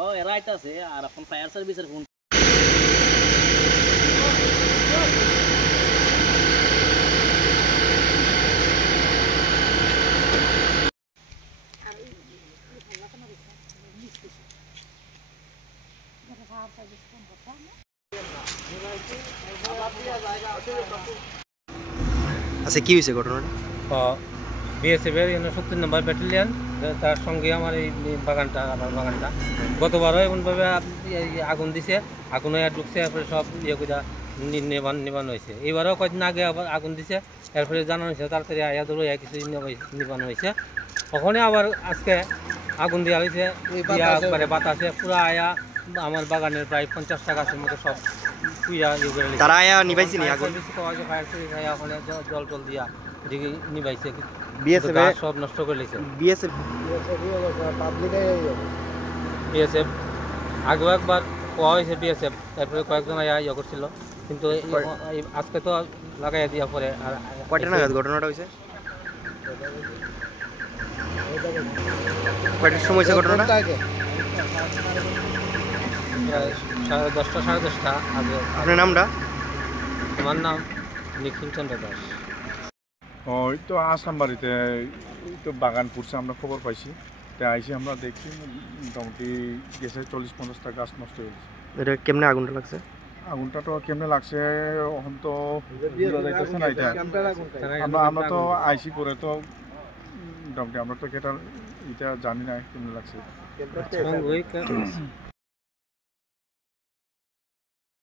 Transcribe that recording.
ও এরা আইতাছে আর এখন ফায়ার সার্ভিসের ফোন আচ্ছা কি হয়েছে ঘটনাটা? বিএসএফ এর 70 নম্বর ব্যাটালিয়ন তার সঙ্গে আমার এই বাগানটা গতবারও এমনভাবে আগুন দিছে, আগুন হয়ে ঢুকছে, এরপরে সব ইয়ে করে নিবানো হয়েছে। এবারও কয়েকদিন আগে আবার আগুন দিছে, এরপরে জানানো হয়েছে তাড়াতাড়ি আয়া ধরো কিছু নিবানো হয়েছে। ওখানে আবার আজকে আগুন দেওয়া হয়েছে, একবারে বাতাসে পুরা আয়া আমার বাগানের প্রায় 50টা গাছের মতো সব পুইয়া ইয়ে করে তারা আয়া নিবাইছে নি আগুন? ফায়ার সার্ভিস আয়া ওখানে জল টল দিয়া এদিকে নিবাইছে, বিএসএফ সব নষ্ট করে লিছে। বিএসএফ আগেও একবার কোয়া হয়েছে বিএসএফ, তারপরে কয়েকজন ইয়ে করছিল, কিন্তু আজকে তো লাগাই দিয়া পরে। আর কয়টা নাগাদ ঘটনাটা হয়েছে? কয়টার সময় হয়েছে ঘটনাটা? 10:30 সাড়ে 10টা আগে। আপনার নামটা? আমার নাম নিখিল চন্দ্র দাস। ওই তো আসলাম বাড়িতে, ওই তো বাগান পুড়ছে, আমরা খবর পাইছি, তাই আইসি আমরা দেখছি মোটামুটি গেছে 40-50টা গাছ নষ্ট হয়ে গেছে। এটা কেমনে আগুনটা লাগছে? আগুনটা তো কেমনে লাগছে এখন তো যাইতেছে না, এটা আমরা তো আইসি পরে তো মোটামুটি আমরা তো এটা জানি না কেমনে লাগছে।